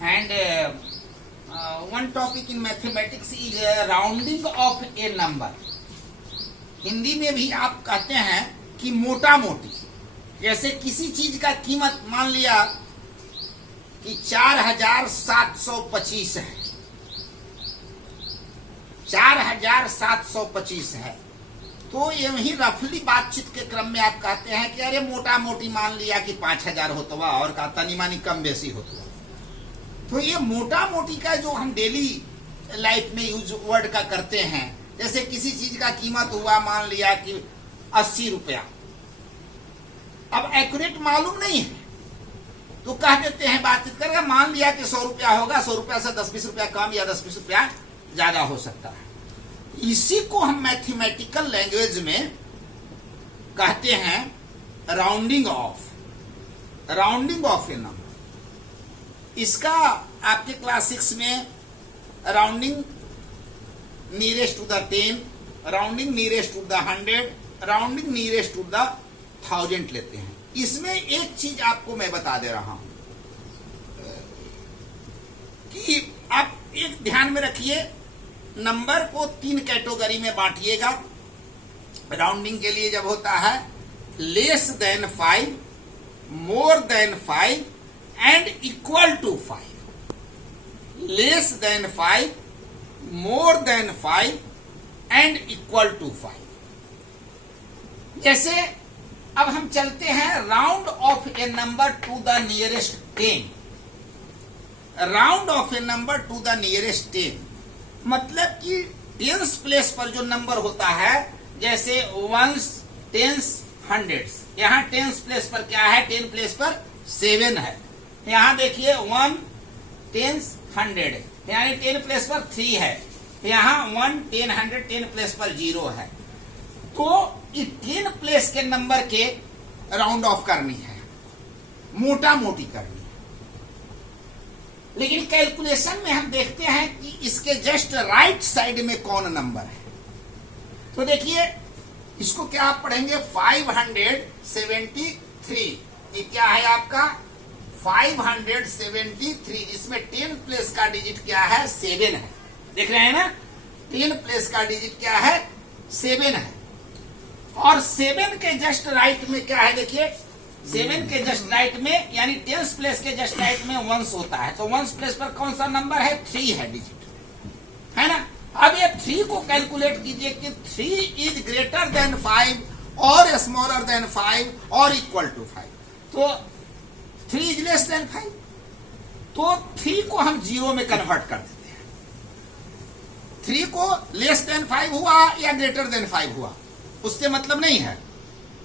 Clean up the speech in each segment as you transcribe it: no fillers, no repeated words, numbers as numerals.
and one topic in mathematics is rounding of a number. Hindi में भी आप कहते हैं कि मोटा मोटी, जैसे किसी चीज का कीमत मान लिया कि 4725 है, 4725 है, तो यही रफली बातचीत के क्रम में आप कहते हैं कि अरे मोटा मोटी मान लिया कि 5000 होता और का तनी मानी कम बेसी होता। तो ये मोटा मोटी का जो हम डेली लाइफ में यूज वर्ड का करते हैं, जैसे किसी चीज का कीमत हुआ मान लिया कि 80 रुपया, अब एक्यूरेट मालूम नहीं है तो कह देते हैं बातचीत करके मान लिया कि 100 रुपया होगा, 100 रुपया से 10-20 रुपया कम या 10-20 रुपया ज्यादा हो सकता है। इसी को हम मैथमेटिकल लैंग्वेज में कहते हैं राउंडिंग ऑफ ए नंबर। इसका आपके क्लास 6 में rounding nearest to the 10, rounding nearest to the 100, rounding nearest to the 1000 लेते हैं। इसमें एक चीज आपको मैं बता दे रहा हूं कि आप एक ध्यान में रखिए, नंबर को 3 कैटेगरी में बांटिएगा। राउंडिंग के लिए जब होता है less than 5, more than 5 and equal to 5, less than 5, more than 5 and equal to 5। जैसे अब हम चलते हैं round off a number to the nearest 10, round off a number to the nearest 10 मतलब कि टेंस प्लेस पर जो नंबर होता है, जैसे वंस, टेंस, हंड्रेड्स, यहां टेंस प्लेस पर क्या है, 10 प्लेस पर 7 है। यहां देखिए 1 टेंस 100, यानी 10 प्लेस पर 3 है। यहां 1 10 100 10 प्लेस पर 0 है। तो इस 10 प्लेस के नंबर के राउंड ऑफ करनी है, मोटा मोटी करनी है। लेकिन कैलकुलेशन में हम देखते हैं कि इसके जस्ट राइट साइड में कौन नंबर है। तो देखिए इसको क्या आप पढ़ेंगे, 573। ये क्या है आपका 573, इसमें 10 प्लेस का डिजिट क्या है, 7 है। देख रहे हैं ना, 10 प्लेस का डिजिट क्या है, 7 है। और 7 के जस्ट राइट में क्या है, देखिए 7 के जस्ट राइट में, यानी 10 प्लेस के जस्ट राइट में 1 होता है। तो 1 प्लेस पर कौन सा नंबर है, 3 है डिजिट, है ना। अब ये 3 को कैलकुलेट कीजिए कि 3 इज ग्रेटर देन 5 और स्मॉलर देन 5 और इक्वल टू 5। तो 3 इज लेस देन 5, तो 3 को हम 0 में कन्वर्ट कर देते हैं। 3 को लेस देन 5 हुआ या ग्रेटर देन 5 हुआ उससे मतलब नहीं है,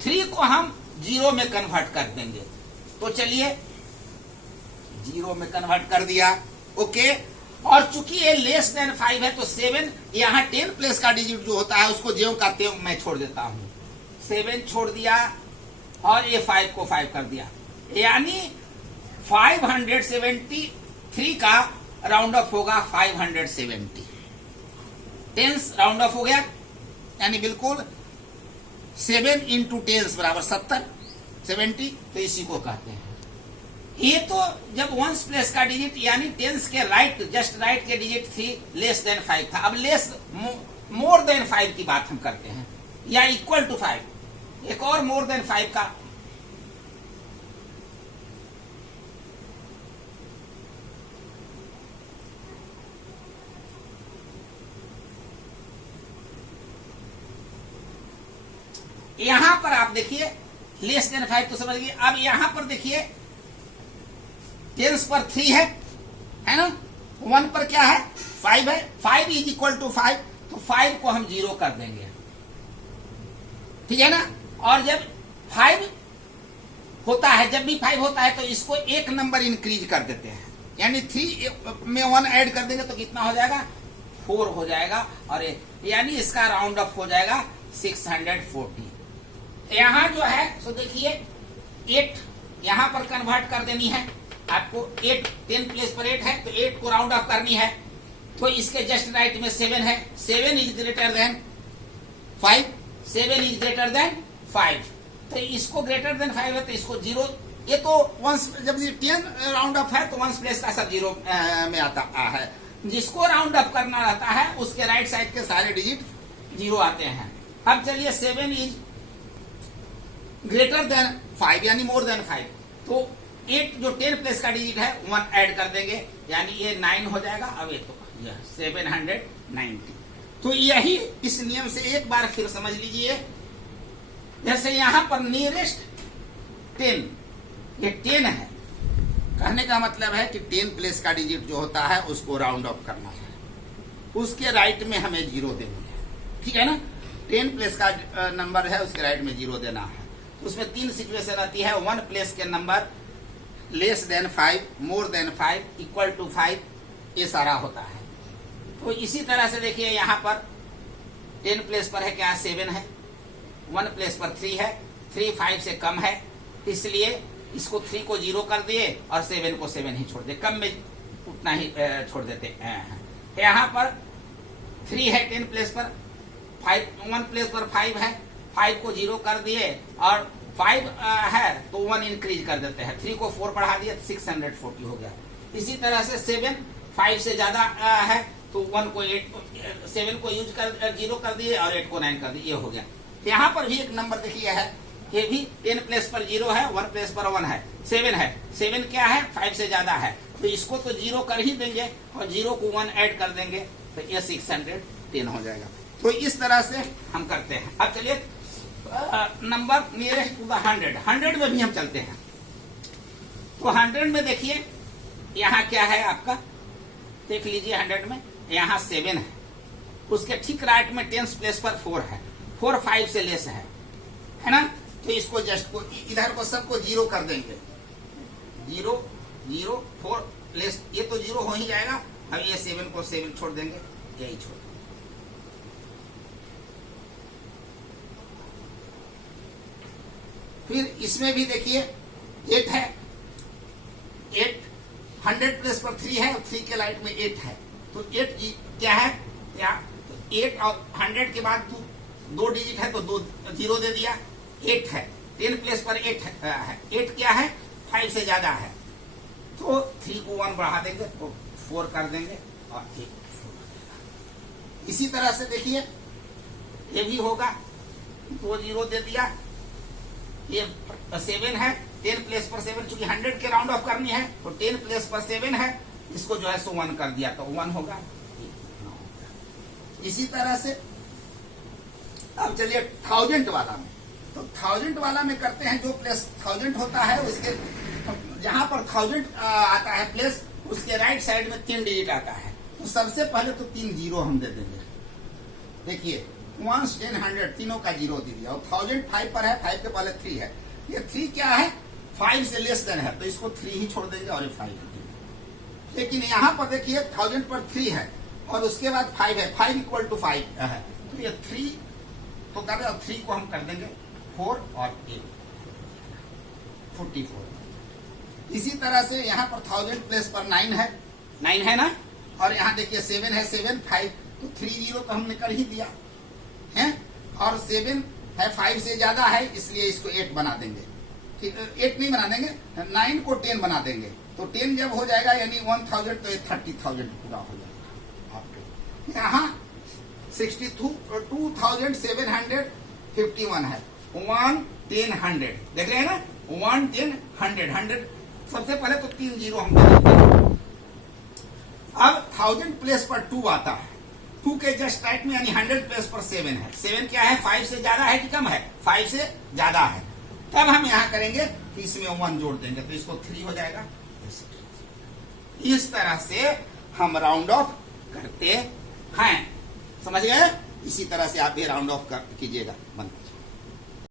3 को हम 0 में कन्वर्ट कर देंगे। तो चलिए 0 में कन्वर्ट कर दिया, ओके। और चूंकि ये लेस देन 5 है तो 7, यहां 10 प्लेस का डिजिट जो होता है उसको ज्यों का त्यों मैं छोड़ देता हूं, 7 छोड़ दिया और ये 5 को 5 कर दिया, यानी 573 का राउंड ऑफ होगा 570। 10 राउंड ऑफ हो गया, यानी बिल्कुल 7 इंटू 10 बराबर 70, 70। तो इसी को कहते हैं। ये तो जब 1 प्लेस का डिजिट यानी 10 के राइट जस्ट राइट के डिजिट थी लेस देन 5 था। अब लेस मोर देन 5 की बात हम करते हैं, या इक्वल टू 5, एक और मोर देन 5 का। यहां पर आप देखिए लेस देन 5 तो समझ गए। अब यहां पर देखिए 10 पर 3 है ना, 1 पर क्या है, 5 है। 5 इज इक्वल टू 5, तो 5 को हम 0 कर देंगे, ठीक है ना। और जब 5 होता है, जब भी 5 होता है तो इसको एक नंबर इंक्रीज कर देते हैं, यानी 3 में 1 ऐड कर देंगे तो कितना हो जाएगा, 4 हो जाएगा। और यानी इसका राउंड ऑफ हो जाएगा 640। यहां जो है तो देखिए 8 यहां पर कन्वर्ट कर देनी है आपको। 8 10 प्लेस पर 8 है तो 8 को राउंड ऑफ करनी है। तो इसके जस्ट राइट में 7 है, 7 is greater than 5, 7 is greater than 5। तो इसको ग्रेटर देन 5 है तो इसको 0 ये तो वंस, जब ये 10 राउंड अप है तो वंस प्लेस का सब जीरो में आता है। जिसको राउंड अप करना रहता है उसके राइट साइड के सारे डिजिट जीरो आते हैं। अब चलिए 7 इज ग्रेटर देन 5 यानी मोर देन 5, तो 8 जो 10 प्लेस का डिजिट है 1 ऐड कर देंगे, यानी ये 9 हो जाएगा। अब ये तो 790। तो यही इस नियम से एक बार फिर समझ लीजिए। जैसे यहां पर नियरेस्ट 10, ये 10 है, कहने का मतलब है कि 10 प्लेस का डिजिट जो होता है उसको राउंड ऑफ करना है, उसके राइट में हमें जीरो देनी है, ठीक है ना। 10 प्लेस का नंबर है, उसके राइट में जीरो देना है। तो उसमें 3 सिचुएशन आती है। 1 प्लेस के number less than 5, more than 5, equal to 5, ये सारा होता है। तो इसी तरह से देखिए यहाँ पर 10 प्लेस पर है क्या, 7 है। 1 प्लेस पर 3 है, 3 5 से कम है, इसलिए इसको 3 को 0 कर दिए और 7 को 7 ही छोड़ दिए, कम में उतना ही छोड़ देते हैं। यहाँ पर 3 है 10 प्लेस पर, 1 प्लेस पर 5 है, 5 को 0 कर दिए और 5 है तो 1 इंक्रीज कर देते हैं, 3 को 4 बढ़ा दिए 640 हो गया। इसी तरह से 7 5 से ज्यादा है तो 1 को 8, 7 को यूज कर 0 कर दिए और 8 को 9 कर दिए, ये हो गया। यहाँ पर भी एक नंबर देखिए है, ये भी 10 प्लेस पर 0 है, 1 प्लेस पर 1 है, 7 है। 7 क्या है, 5 से ज्यादा है, तो इसको तो 0 कर ही देंगे और 0 को 1 ऐड कर देंगे, तो ये 610 हो जाएगा। तो इस तरह से हम करते हैं। अब चलिए नंबर नियरेस्ट टू द 100 में भी हम चलते हैं। तो 100 में देखिए यहाँ क्या है आपका, देख लीजिए 100 में यहाँ 7 है, उसके ठीक राइट में 10 प्लेस पर 4 है, 4 5 से लेस है ना। तो इसको जस्ट को इधर को सबको 0 कर देंगे, 0 0 4 लेस, ये तो 0 हो ही जाएगा। अब ये 7 को 7 छोड़ देंगे, यही छोड़ देंगे। फिर इसमें भी देखिए 8 है, 8 100 प्लेस पर 3 है, 3 के लाइट में 8 है, तो 8 क्या है, 8 और 100 के बाद 2 डिजिट है तो 2 0 दे दिया, 8 है। 10 प्लेस पर 8 है, 8 क्या है, 5 से ज्यादा है, तो 3 को 1 बढ़ा देंगे तो 4 कर देंगे और 8 4। इसी तरह से देखिए ये भी होगा, 2 0 दे दिया, ये 7 है, 10 प्लेस पर 7, चूंकि 100 के राउंड ऑफ करनी है तो 10 प्लेस पर 7 है, इसको जो है सो 1 कर दिया तो 1 होगा। इसी तरह से अब चलिए 1000 वाला में, तो 1000 वाला में करते हैं। जो प्लेस 1000 होता है उसके जहां पर 1000 आता है प्लेस, उसके राइट साइड में 3 डिजिट आता है, तो सबसे पहले तो 3 0 हम दे देंगे। देखिए 1 10 100 तीनों का 0 दे दिया, और 1000 5 पर है, 5 के पहले 3 है, ये 3 क्या है, 5 से लेस देन है, तो इसको 3 ही छोड़ देंगे और ये 5। लेकिन यहाँ पर देखिए 1000 पर 3 है और उसके बाद 5 है, 5 इक्वल टू 5 है, तो ये 3 तो कर रहे, और 3 को हम कर देंगे 4 और 8 44। इसी तरह से यहाँ पर 1000 प्लेस पर 9 है ना, और यहाँ देखिए 7 है, 7 5 तो 3 0 तो हमने कर ही दिया है, और 7 है 5 से ज्यादा है, इसलिए इसको 8 बना देंगे। 8 नहीं बना देंगे, 9 को 10 बना देंगे, तो 10 जब हो जाएगा यानी 1000 तो 30,000 पूरा हो जाएगा आपके। यहाँ 62,751 है, 1 10 100 देख रहे हैं ना, 1 10 100 100 सबसे पहले तो 3 0 हम देते हैं। अब 1000 प्लेस पर 2 आता है, 2 के जस्ट राइट में यानी 100 प्लेस पर 7 है, 7 क्या है, 5 से ज्यादा है कि कम है, 5 से ज्यादा है, तब हम यहाँ करेंगे कि इसमें 1 जोड़ देंगे तो इसको 3 हो जाएगा। इस तरह से हम राउंड ऑफ करते हैं, समझ गए। इसी तरह से आप भी राउंड ऑफ कीजिएगा, बंद कीजिए।